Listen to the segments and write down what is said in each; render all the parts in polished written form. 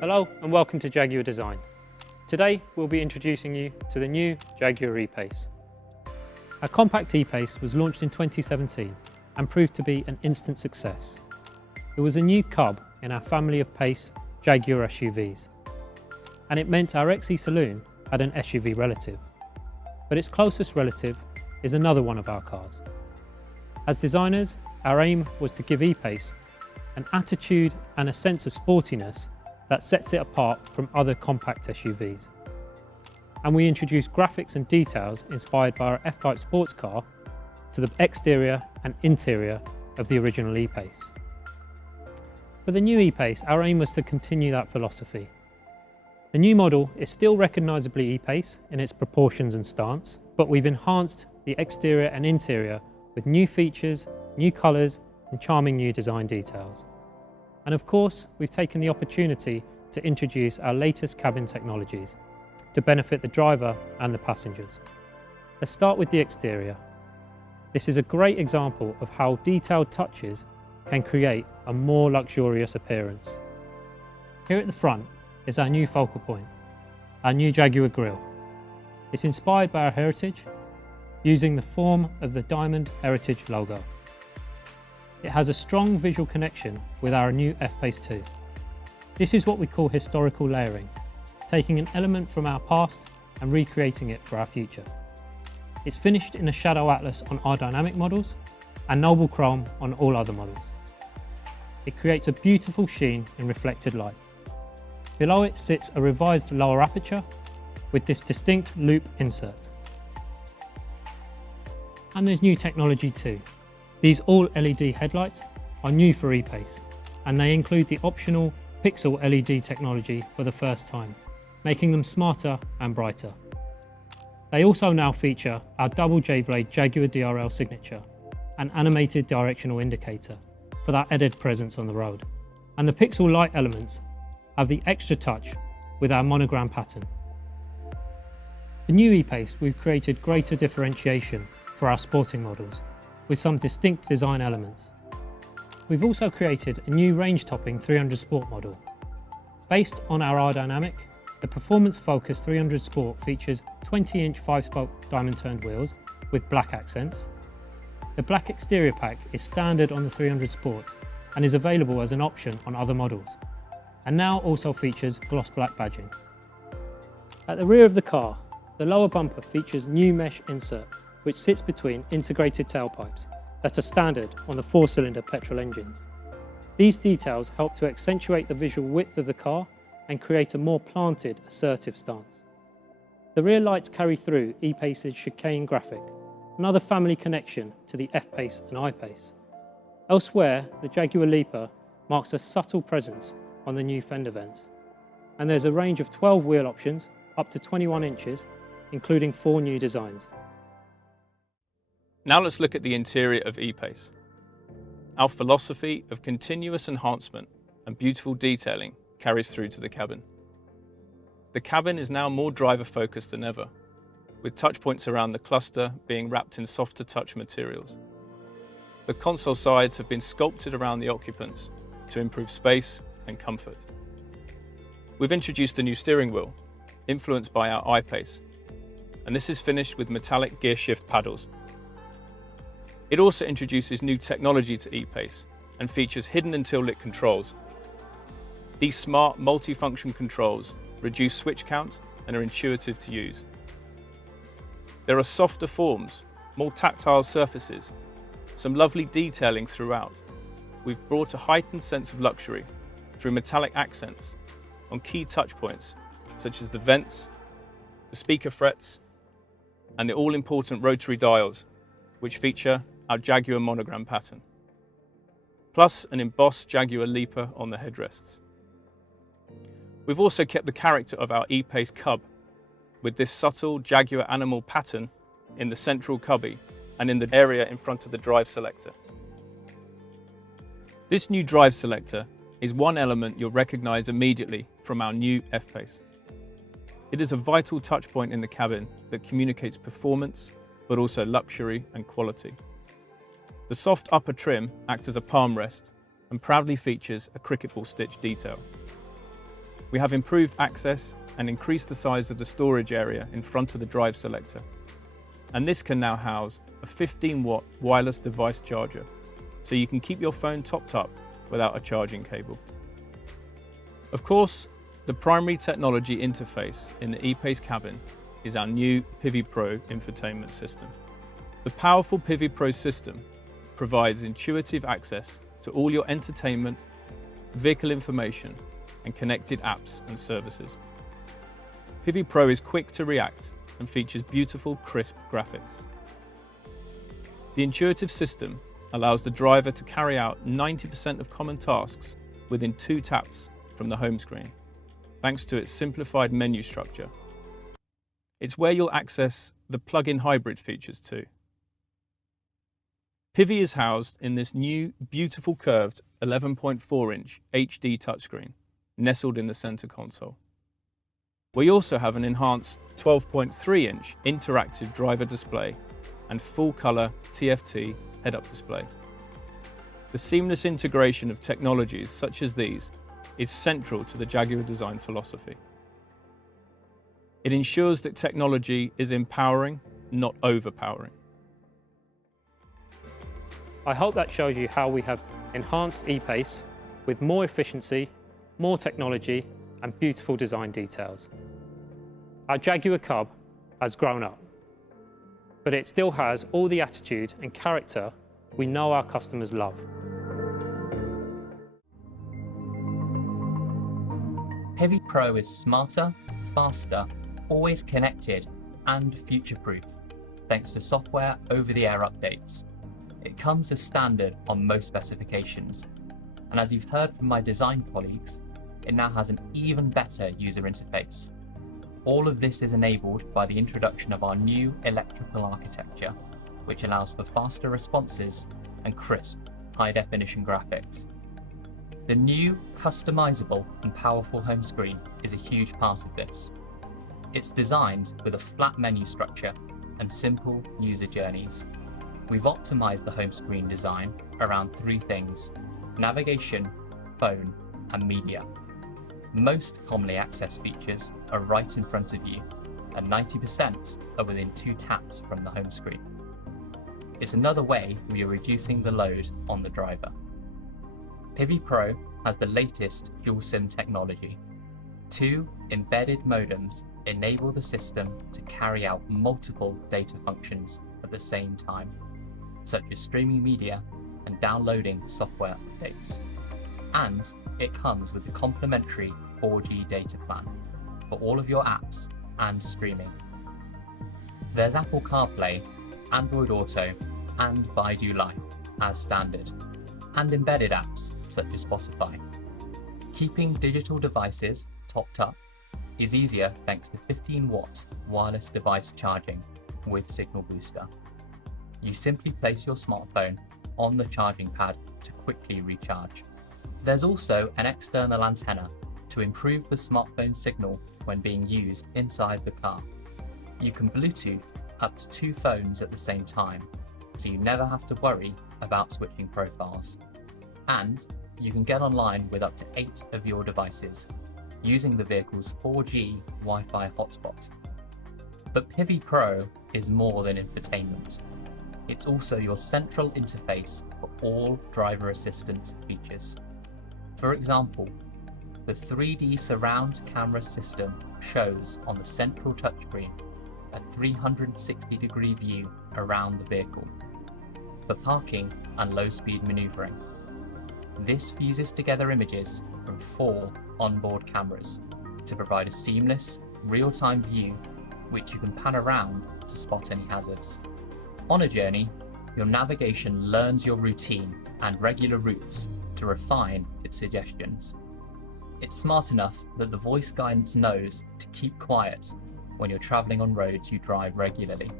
Hello and welcome to Jaguar Design. Today we'll be introducing you to the new Jaguar E-Pace. Our compact E-Pace was launched in 2017 and proved to be an instant success. It was a new cub in our family of Pace Jaguar SUVs, and it meant our XE Saloon had an SUV relative. But its closest relative is another one of our cars. As designers, our aim was to give E-Pace an attitude and a sense of sportiness that sets it apart from other compact SUVs. And we introduced graphics and details inspired by our F-Type sports car to the exterior and interior of the original E-Pace. For the new E-Pace, our aim was to continue that philosophy. The new model is still recognisably E-Pace in its proportions and stance, but we've enhanced the exterior and interior with new features, new colours and charming new design details. And of course, we've taken the opportunity to introduce our latest cabin technologies to benefit the driver and the passengers. Let's start with the exterior. This is a great example of how detailed touches can create a more luxurious appearance. Here at the front is our new focal point, our new Jaguar Grille. It's inspired by our heritage, using the form of the diamond heritage logo. It has a strong visual connection with our new F-Pace 2. This is what we call historical layering, taking an element from our past and recreating it for our future. It's finished in a shadow atlas on aerodynamic models and noble chrome on all other models. It creates a beautiful sheen in reflected light. Below it sits a revised lower aperture with this distinct loop insert. And there's new technology too. These all-LED headlights are new for E-Pace, and they include the optional pixel LED technology for the first time, making them smarter and brighter. They also now feature our double J-blade Jaguar DRL signature, an animated directional indicator for that added presence on the road. And the pixel light elements have the extra touch with our monogram pattern. The new E-Pace, we've created greater differentiation for our sporting models, with some distinct design elements. We've also created a new range-topping 300 Sport model. Based on our aerodynamic, the performance-focused 300 Sport features 20-inch 5-spoke diamond-turned wheels with black accents. The black exterior pack is standard on the 300 Sport and is available as an option on other models, and now also features gloss black badging. At the rear of the car, the lower bumper features new mesh insert, which sits between integrated tailpipes that are standard on the 4-cylinder petrol engines. These details help to accentuate the visual width of the car and create a more planted, assertive stance. The rear lights carry through E-Pace's chicane graphic, another family connection to the F-Pace and I-Pace. Elsewhere, the Jaguar Leaper marks a subtle presence on the new fender vents, and there's a range of 12 wheel options up to 21 inches, including 4 new designs. Now let's look at the interior of E-Pace. Our philosophy of continuous enhancement and beautiful detailing carries through to the cabin. The cabin is now more driver-focused than ever, with touch points around the cluster being wrapped in softer touch materials. The console sides have been sculpted around the occupants to improve space and comfort. We've introduced a new steering wheel, influenced by our I-Pace, and this is finished with metallic gear shift paddles. It also introduces new technology to E-Pace and features hidden until lit controls. These smart multi-function controls reduce switch count and are intuitive to use. There are softer forms, more tactile surfaces, some lovely detailing throughout. We've brought a heightened sense of luxury through metallic accents on key touch points such as the vents, the speaker frets, and the all-important rotary dials, which feature our Jaguar monogram pattern, plus an embossed Jaguar Leaper on the headrests. We've also kept the character of our E-Pace Cub, with this subtle Jaguar animal pattern in the central cubby and in the area in front of the drive selector. This new drive selector is one element you'll recognise immediately from our new F-Pace. It is a vital touch point in the cabin that communicates performance, but also luxury and quality. The soft upper trim acts as a palm rest and proudly features a cricket ball stitch detail. We have improved access and increased the size of the storage area in front of the drive selector. And this can now house a 15-watt wireless device charger, so you can keep your phone topped up without a charging cable. Of course, the primary technology interface in the E-Pace cabin is our new Pivi Pro infotainment system. The powerful Pivi Pro system provides intuitive access to all your entertainment, vehicle information, and connected apps and services. Pivi Pro is quick to react and features beautiful, crisp graphics. The intuitive system allows the driver to carry out 90% of common tasks within 2 taps from the home screen, thanks to its simplified menu structure. It's where you'll access the plug-in hybrid features too. Pivi is housed in this new, beautiful curved 11.4-inch HD touchscreen, nestled in the center console. We also have an enhanced 12.3-inch interactive driver display and full-color TFT head-up display. The seamless integration of technologies such as these is central to the Jaguar design philosophy. It ensures that technology is empowering, not overpowering. I hope that shows you how we have enhanced E-Pace with more efficiency, more technology and beautiful design details. Our Jaguar Cub has grown up, but it still has all the attitude and character we know our customers love. Pivi Pro is smarter, faster, always connected and future-proof, thanks to software over-the-air updates. It comes as standard on most specifications, and as you've heard from my design colleagues, it now has an even better user interface. All of this is enabled by the introduction of our new electrical architecture, which allows for faster responses and crisp, high-definition graphics. The new, customizable and powerful home screen is a huge part of this. It's designed with a flat menu structure and simple user journeys. We've optimized the home screen design around 3 things: navigation, phone, and media. Most commonly accessed features are right in front of you, and 90% are within 2 taps from the home screen. It's another way we are reducing the load on the driver. Pivi Pro has the latest dual SIM technology. 2 embedded modems enable the system to carry out multiple data functions at the same time, such as streaming media and downloading software updates. And it comes with a complimentary 4G data plan for all of your apps and streaming. There's Apple CarPlay, Android Auto, and Baidu Life as standard, and embedded apps such as Spotify. Keeping digital devices topped up is easier thanks to 15-watt wireless device charging with Signal Booster. You simply place your smartphone on the charging pad to quickly recharge. There's also an external antenna to improve the smartphone signal when being used inside the car. You can Bluetooth up to 2 phones at the same time, so you never have to worry about switching profiles. And you can get online with up to 8 of your devices, using the vehicle's 4G Wi-Fi hotspot. But Pivi Pro is more than infotainment. It's also your central interface for all driver assistance features. For example, the 3D surround camera system shows on the central touchscreen a 360-degree view around the vehicle for parking and low-speed maneuvering. This fuses together images from 4 onboard cameras to provide a seamless, real-time view which you can pan around to spot any hazards. On a journey, your navigation learns your routine and regular routes to refine its suggestions. It's smart enough that the voice guidance knows to keep quiet when you're traveling on roads you drive regularly.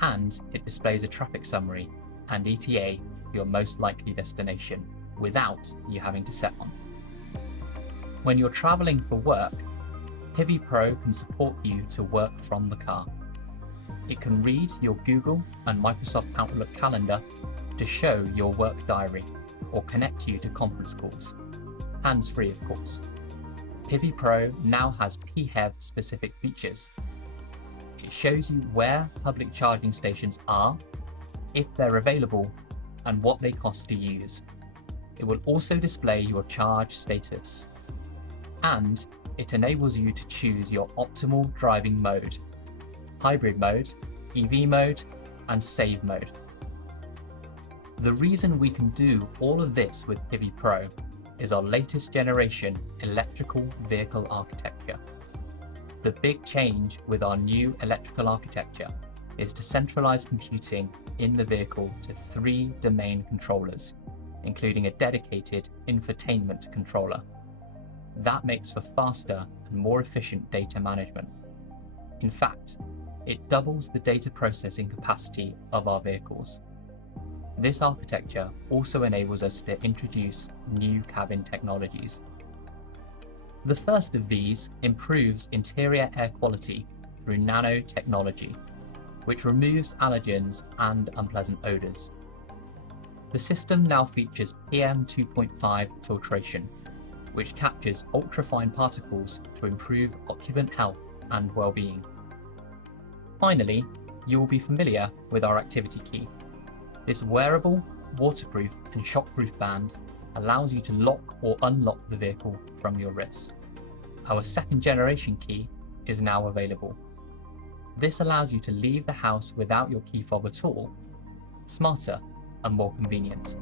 And it displays a traffic summary and ETA for your most likely destination without you having to set one. When you're traveling for work, Pivi Pro can support you to work from the car. It can read your Google and Microsoft Outlook calendar to show your work diary or connect you to conference calls, hands-free of course. Pivi Pro now has PHEV specific features. It shows you where public charging stations are, if they're available, and what they cost to use. It will also display your charge status. And it enables you to choose your optimal driving mode: hybrid mode, EV mode, and save mode. The reason we can do all of this with Pivi Pro is our latest generation electrical vehicle architecture. The big change with our new electrical architecture is to centralize computing in the vehicle to 3 domain controllers, including a dedicated infotainment controller. That makes for faster and more efficient data management. In fact, it doubles the data processing capacity of our vehicles. This architecture also enables us to introduce new cabin technologies. The first of these improves interior air quality through nanotechnology, which removes allergens and unpleasant odours. The system now features PM 2.5 filtration, which captures ultrafine particles to improve occupant health and well-being. Finally, you will be familiar with our activity key. This wearable, waterproof and shockproof band allows you to lock or unlock the vehicle from your wrist. Our second generation key is now available. This allows you to leave the house without your key fob at all, smarter and more convenient.